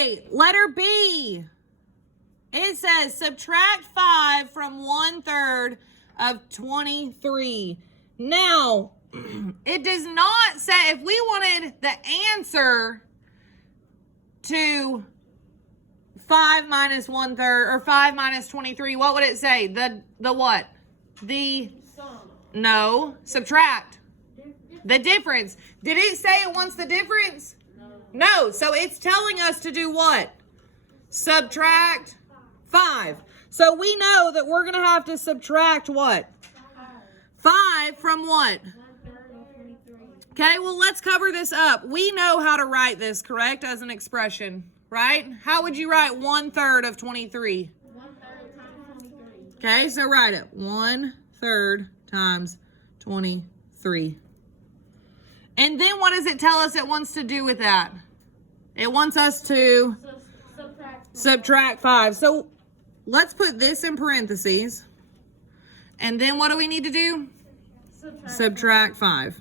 Okay, letter B. It says subtract 5 from 1/3 of 23. Now, it does not say, if we wanted the answer to 5 minus 1/3 or 5 minus 23, what would it say? The what? The sum. No, subtract. The difference. Did it say it wants the difference? No, so it's telling us to do what? Subtract 5. So we know that we're going to have to subtract what? 5 from what? Okay, well, let's cover this up. We know how to write this, correct, as an expression, right? How would you write 1/3 of 23? 1/3 times 23. Okay, so write it. 1/3 times 23. And then what does it tell us it wants to do with that? It wants us to subtract 5. So let's put this in parentheses. And then what do we need to do? Subtract 5.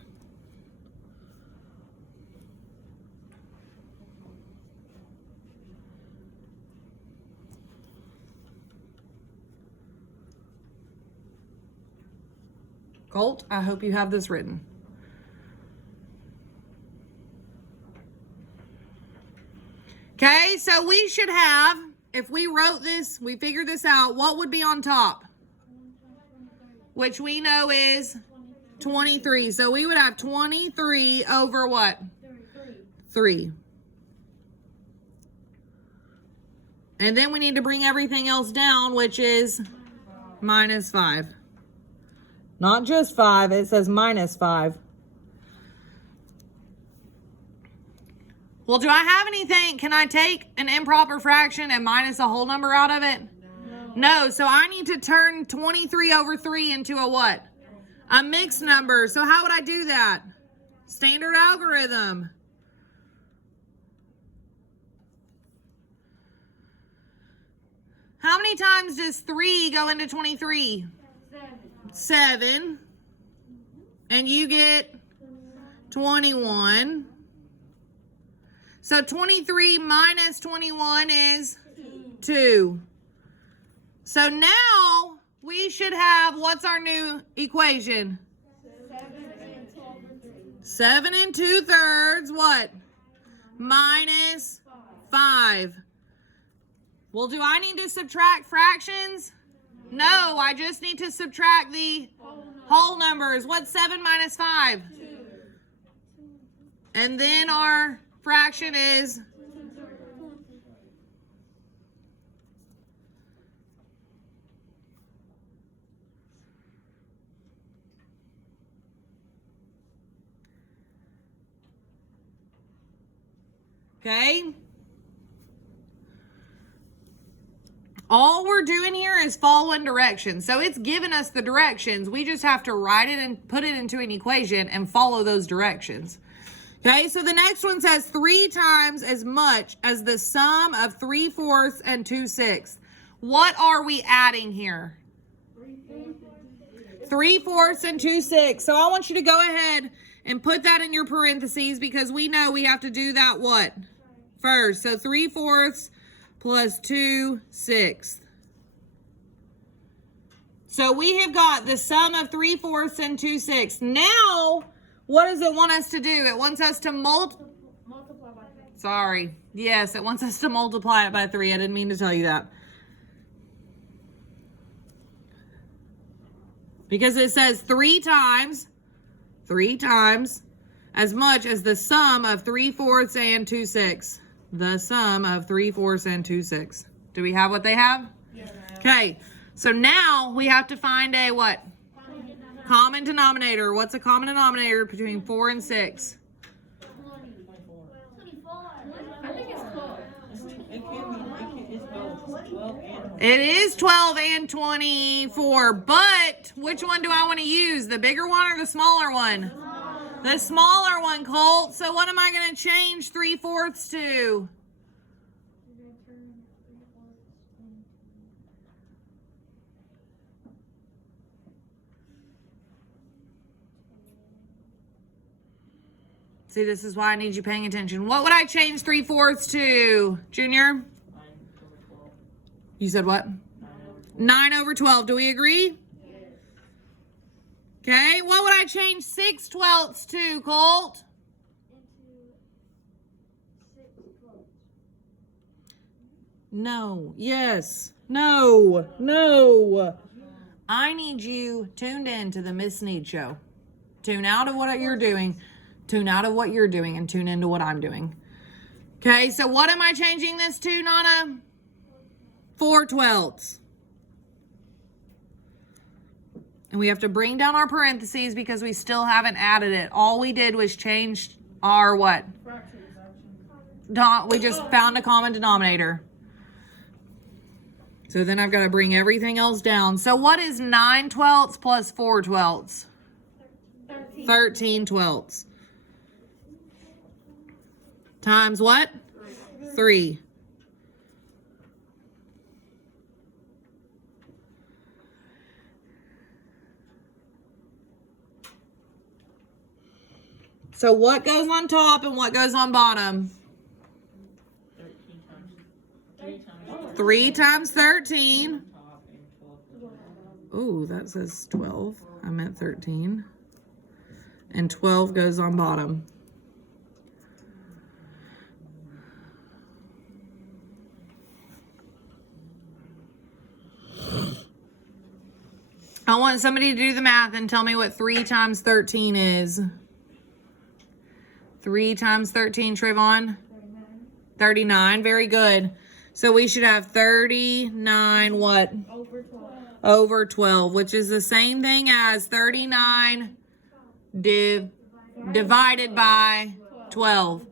Colt, I hope you have this written. Okay, so we should have, if we wrote this, we figured this out, what would be on top? Which we know is 23. So we would have 23 over what? 3. And then we need to bring everything else down, which is minus 5. Not just 5, it says minus 5. Well, do I have anything? Can I take an improper fraction and minus a whole number out of it? No, so I need to turn 23 over 3 into a what? A mixed number. So how would I do that? Standard algorithm. How many times does 3 go into 23? 7. And you get 21. So 23 minus 21 is 2. So now we should have, what's our new equation? 7 2/3, what? Minus 5. Well, do I need to subtract fractions? No, I just need to subtract the whole numbers. What's 7 minus 5? 2. And then our fraction is 2. Okay? All we're doing here is following directions. So it's giving us the directions. We just have to write it and put it into an equation and follow those directions. Okay, so the next one says 3 times as much as the sum of 3/4 and 2/6. What are we adding here? 3/4 and 2/6. So I want you to go ahead and put that in your parentheses because we know we have to do that what? First. So 3/4 plus 2/6. So we have got the sum of 3/4 and 2/6. Now, what does it want us to do? It wants us to multiply by 3. Sorry. Yes, it wants us to multiply it by 3. I didn't mean to tell you that. Because it says 3 times as much as the sum of 3/4 and 2/6. The sum of 3/4 and 2/6. Do we have what they have? Yes. Okay, so now we have to find a what? Common denominator. What's a common denominator between 4 and 6? 24. I think it's 12. It is 12 and 24, but which one do I want to use? The bigger one or the smaller one? The smaller one, Colt. So what am I going to change 3/4 to? See, this is why I need you paying attention. What would I change 3/4 to, Junior? You said what? 9/12. Do we agree? Okay. What would I change 6/12 to, Colt? No. Yes. No. No. I need you tuned in to the Miss Need Show. Tune out of what you're doing. Tune out of what you're doing and tune into what I'm doing. Okay, so what am I changing this to, Nana? 4/12. And we have to bring down our parentheses because we still haven't added it. All we did was change our what? We just found a common denominator. So then I've got to bring everything else down. So what is 9/12 plus 4/12? 13/12. Times what? 3. So what goes on top and what goes on bottom? 3 times 13. Oh, that says 12. I meant 13. And 12 goes on bottom. I want somebody to do the math and tell me what 3 times 13 is. 3 times 13, Trayvon? 39. Very good. So we should have 39 what? Over 12, which is the same thing as 39 divided by 12.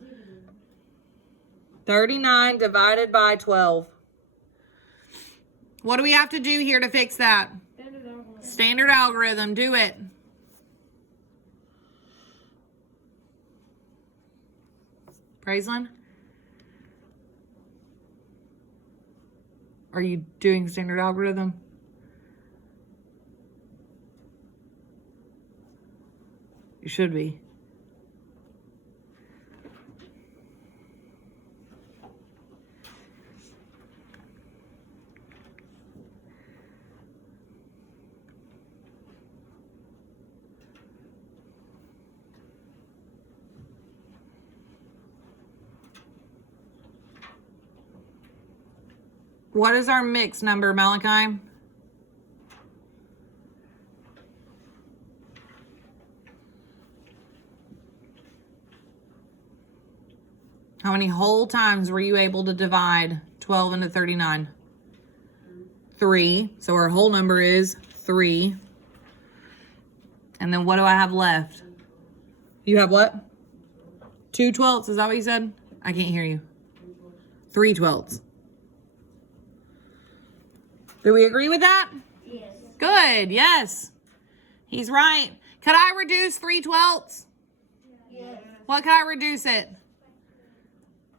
39 divided by 12. What do we have to do here to fix that? Standard algorithm. Do it. Praiseland? Are you doing standard algorithm? You should be. What is our mix number, Malachi? How many whole times were you able to divide 12 into 39? 3. So our whole number is 3. And then what do I have left? You have what? 2/12. Is that what you said? I can't hear you. 3/12. Do we agree with that? Yes. Good. Yes. He's right. Could I reduce 3/12? Yes. What could I reduce it?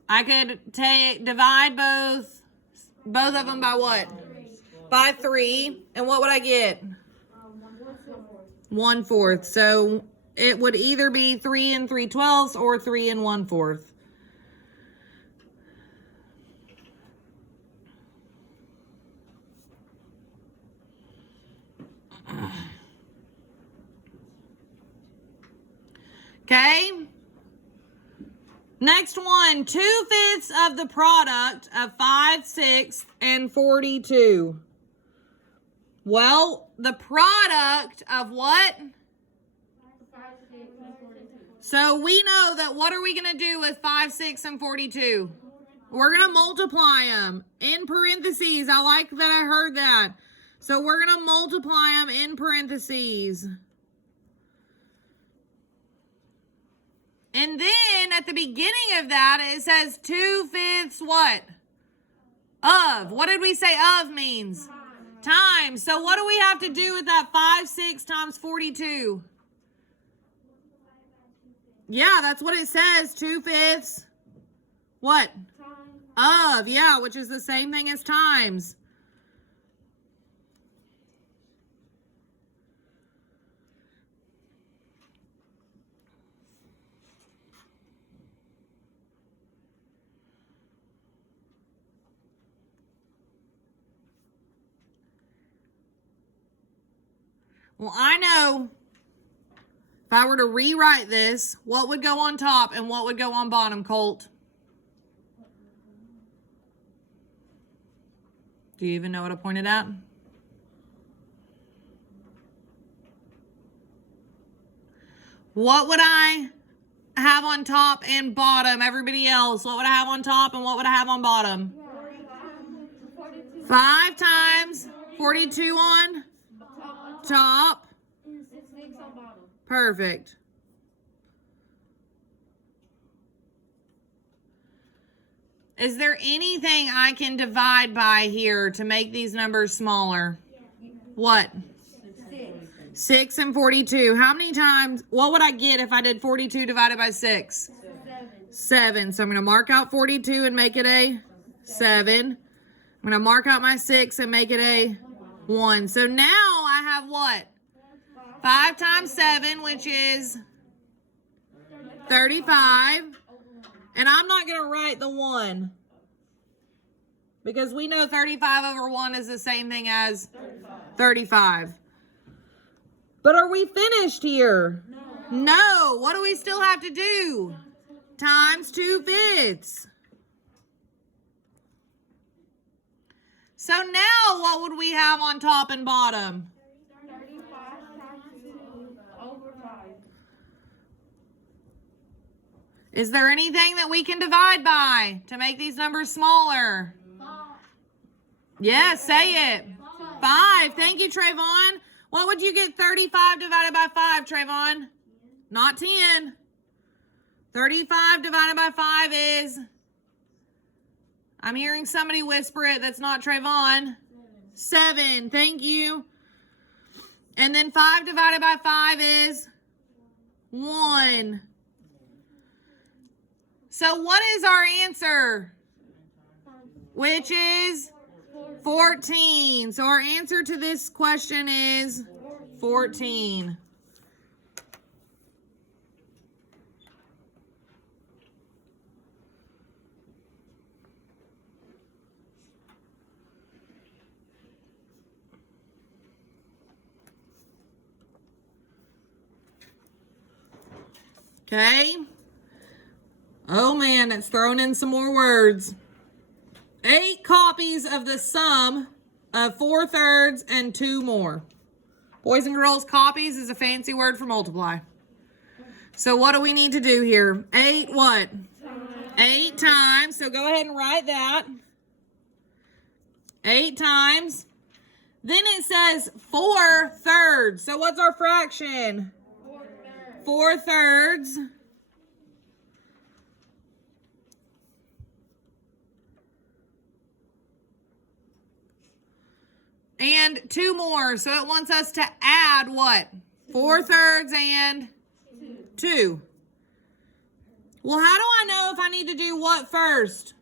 I could divide both of them by what? By 3. And what would I get? 1/4. So it would either be 3 3/12 or 3 1/4. Okay. Next one, 2/5 of the product of 5/6 and 42. Well, the product of what? 5, 6, and 42. So we know that what are we going to do with 5, 6, and 42? We're going to multiply them in parentheses. I like that I heard that. So we're going to multiply them in parentheses. And then at the beginning of that, it says 2/5 what? Of. What did we say of means? Times. So what do we have to do with that 5, 6 times 42? Yeah, that's what it says. 2/5 what? Of. Yeah, which is the same thing as times. Well, I know if I were to rewrite this, what would go on top and what would go on bottom, Colt? Do you even know what I pointed at? What would I have on top and bottom? Everybody else, what would I have on top and what would I have on bottom? 5 times 42 on top. Perfect. Is there anything I can divide by here to make these numbers smaller? What? 6 and 42. How many times? What would I get if I did 42 divided by 6? 7. So I'm going to mark out 42 and make it a 7. I'm going to mark out my 6 and make it a 1. So now I have what? 5 times 7, which is 35. And I'm not going to write the 1. Because we know 35 over 1 is the same thing as 35. But are we finished here? No. What do we still have to do? Times 2/5. So now what would we have on top and bottom? 35 times 2 over 5. Is there anything that we can divide by to make these numbers smaller? Yes, say it. 5. Thank you, Trayvon. What would you get 35 divided by 5, Trayvon? Not 10. 35 divided by 5 is, I'm hearing somebody whisper it, that's not Trayvon. 7. Thank you. And then 5 divided by 5 is 1. So what is our answer? Which is 14. So our answer to this question is 14. Okay. Oh man, it's throwing in some more words. 8 copies of the sum of 4/3 and 2 more. Boys and girls, copies is a fancy word for multiply. So what do we need to do here? 8 what? 8 times. So go ahead and write that. 8 times. Then it says 4/3. So what's our fraction? 4/3. And 2 more. So it wants us to add what? 4/3 and 2. Well, how do I know if I need to do what first?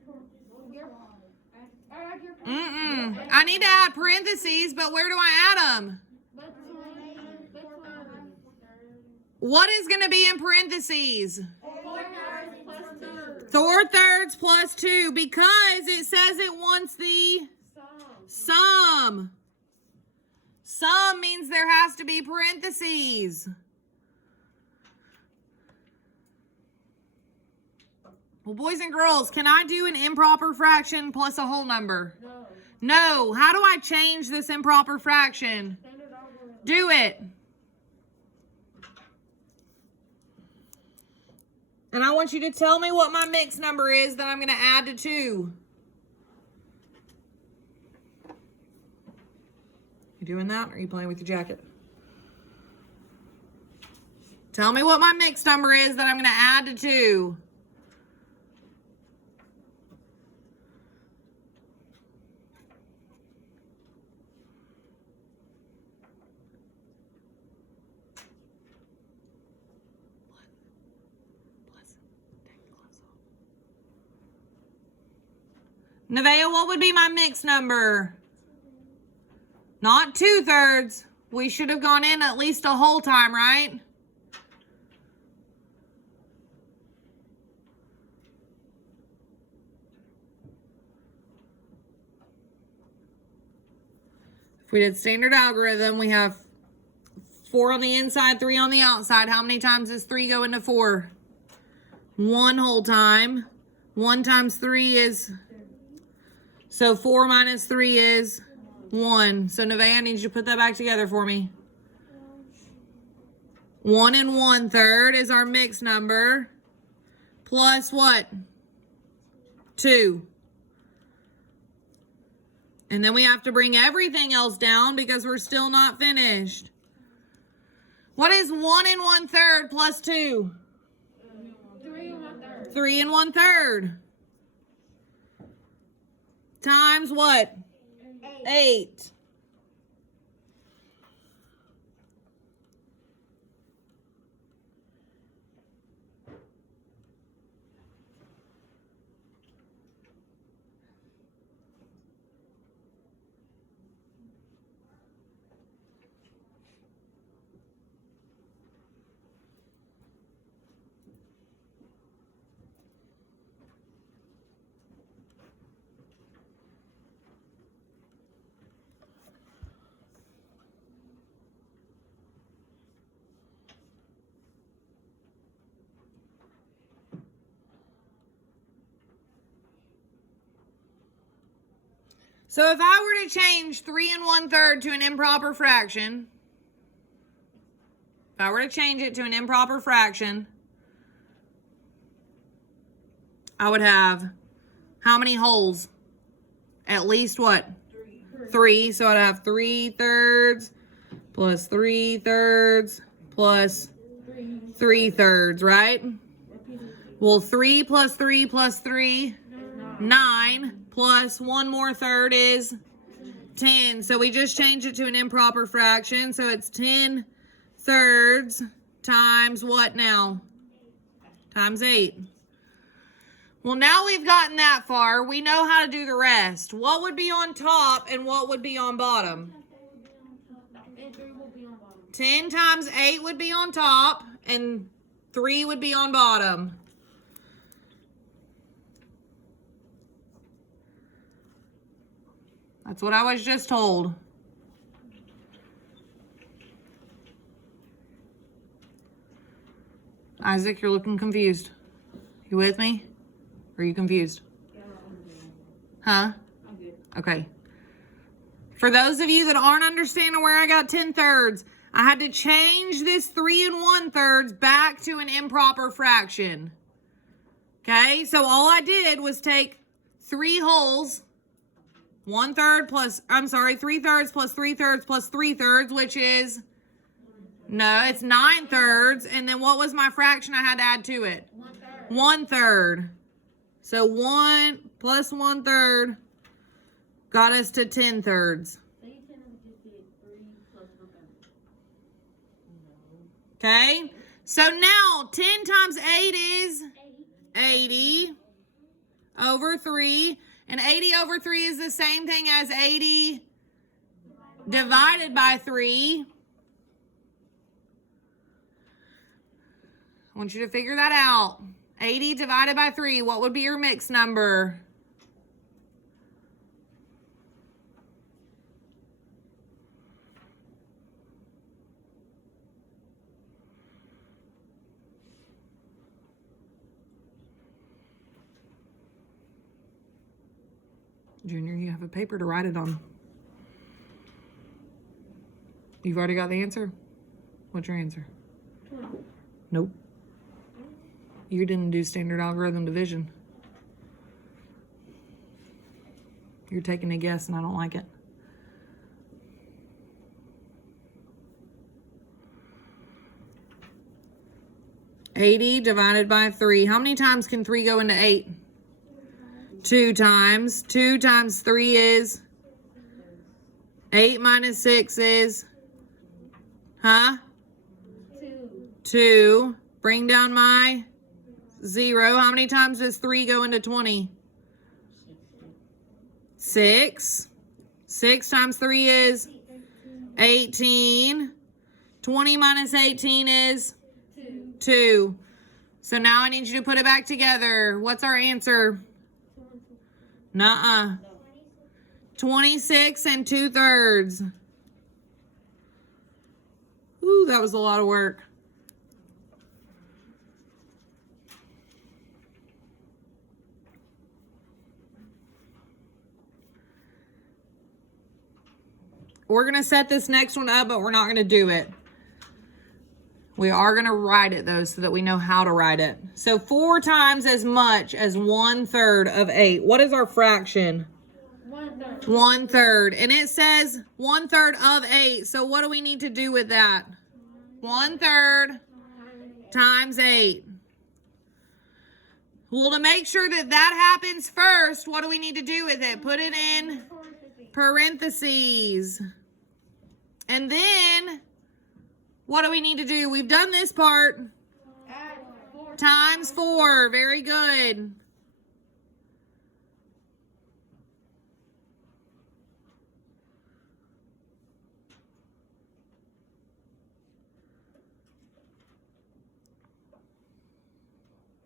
I need to add parentheses, but where do I add them? What is going to be in parentheses? 4/3 plus 2, because it says it wants the sum. Sum means there has to be parentheses. Well, boys and girls, can I do an improper fraction plus a whole number? No. How do I change this improper fraction? Do it. And I want you to tell me what my mixed number is that I'm going to add to 2. You doing that, or are you playing with your jacket? Tell me what my mixed number is that I'm going to add to 2. Nevaeh, what would be my mixed number? Not 2/3. We should have gone in at least a whole time, right? If we did standard algorithm, we have 4 on the inside, 3 on the outside. How many times does 3 go into 4? 1 whole time. 1 times 3 is... So 4 minus 3 is 1. So Nevaeh, I need you to put that back together for me. 1 1/3 is our mixed number. Plus what? 2. And then we have to bring everything else down because we're still not finished. What is 1 1/3 plus 2? 3 1/3. 3 1/3. Times what? 8. So if I were to change 3 1/3 to an improper fraction, if I were to change it to an improper fraction, I would have how many wholes? At least what? 3. So I'd have 3/3 plus 3/3 plus 3/3, right? Well, 3 plus 3 plus 3, 9. Plus 1 more third is 10. So we just changed it to an improper fraction. So it's 10/3 times what now? Times 8. Well, now we've gotten that far. We know how to do the rest. What would be on top and what would be on bottom? And 3 will be on bottom. 10 times 8 would be on top and 3 would be on bottom. That's what I was just told. Isaac, you're looking confused. You with me? Or are you confused? Huh? Okay. For those of you that aren't understanding where I got 10/3, I had to change this 3 1/3 back to an improper fraction. Okay, so all I did was take 3 wholes, 3/3 plus 3/3 plus 3/3, which is, no, it's 9/3. And then what was my fraction I had to add to it? 1/3. 1/3. So 1 plus 1/3 got us to 10/3. So you can just be 3 plus 1/3. Okay, so now 10 times 8 is 80 over 3. And 80 over 3 is the same thing as 80 divided by 3. I want you to figure that out. 80 divided by 3, what would be your mixed number? Junior, you have a paper to write it on. You've already got the answer? What's your answer? 20. Nope. You didn't do standard algorithm division. You're taking a guess and I don't like it. $80 divided by 3. How many times can 3 go into 8? 2 times. 2 times 3 is? 8 minus 6 is? Huh? 2. 2. Bring down my 0. How many times does 3 go into 20? 6. 6 times 3 is? 18. 20 minus 18 is? 2. So now I need you to put it back together. What's our answer? Nuh-uh. 26 2/3. Ooh, that was a lot of work. We're going to set this next one up, but we're not going to do it. We are going to write it, though, so that we know how to write it. So 4 times as much as 1/3 of 8. What is our fraction? 1/3. 1/3. And it says 1/3 of 8. So what do we need to do with that? 1/3 times 8. Well, to make sure that that happens first, what do we need to do with it? Put it in parentheses. And then, what do we need to do? We've done this part. Add 4 Times 4. Very good.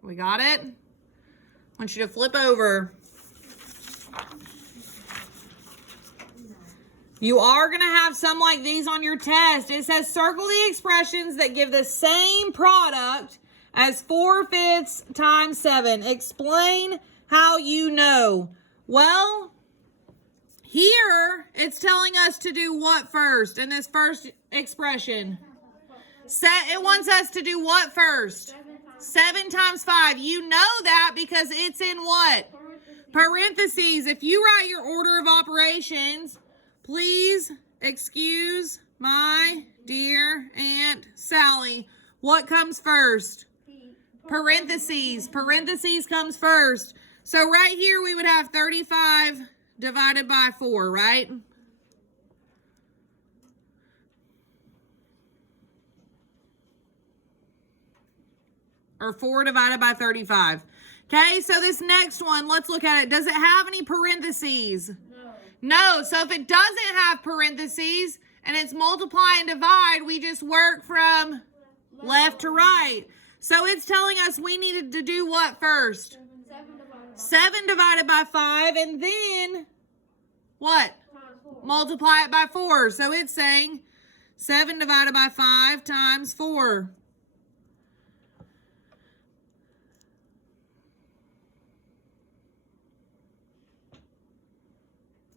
We got it? I want you to flip over. You are going to have some like these on your test. It says circle the expressions that give the same product as 4/5 times 7. Explain how you know. Well, here it's telling us to do what first in this first expression? It wants us to do what first? 7 times 5. You know that because it's in what? Parentheses. If you write your order of operations, please excuse my dear Aunt Sally. What comes first? Parentheses. Parentheses comes first. So right here we would have 35 divided by 4, right? Or 4 divided by 35. Okay, so this next one, let's look at it. Does it have any parentheses? No. So if it doesn't have parentheses and it's multiply and divide, we just work from left to right. So it's telling us we needed to do what first? 7 divided by 5, and then what? Multiply it by 4. So it's saying 7 divided by 5 times 4.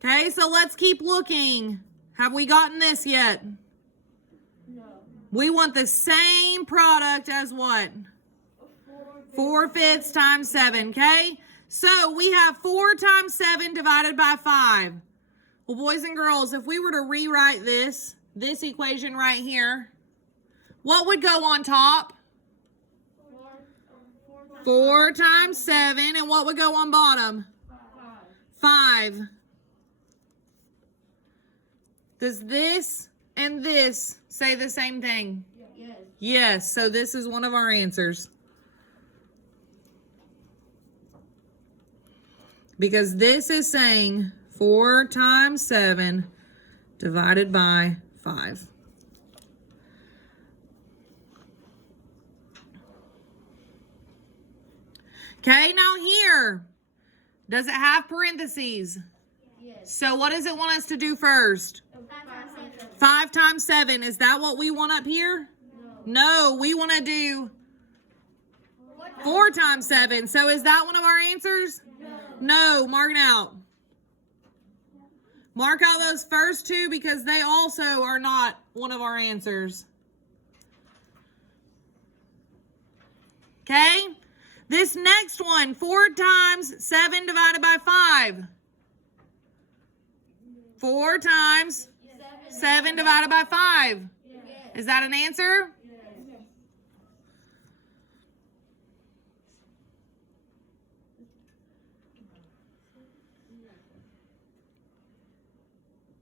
Okay, so let's keep looking. Have we gotten this yet? No. We want the same product as what? 4/5 times 7, okay? So we have 4 times 7 divided by 5. Well, boys and girls, if we were to rewrite this equation right here, what would go on top? 4 times 7, and what would go on bottom? 5. Does this and this say the same thing? Yes. Yes, so this is one of our answers. Because this is saying 4 times 7 divided by 5. Okay, now here, does it have parentheses? Yes. So what does it want us to do first? 5 times 7. Is that what we want up here? No, we want to do 4 times 7. So is that one of our answers? No, mark it out. Mark out those first two because they also are not one of our answers. Okay? This next one, 4 times 7 divided by 5. 4 times 7 divided by 5. Is that an answer? Yes.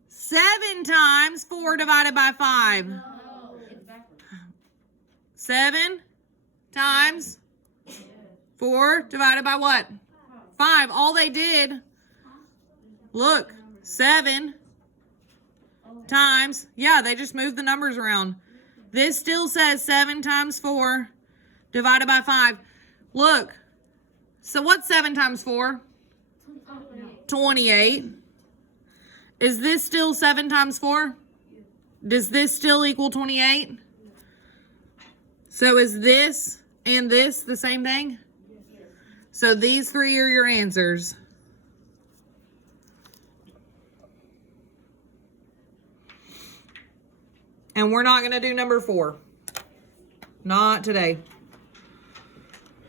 7 times 4 divided by 5. No, it's backwards. 7 times 4 divided by what? 5. All they did, look, 7 times, yeah, they just moved the numbers around. This still says 7 times 4 divided by 5. Look, so what's 7 times 4? 28. Is this still 7 times 4? Does this still equal 28? So is this and this the same thing? So these three are your answers. And we're not going to do number 4. Not today.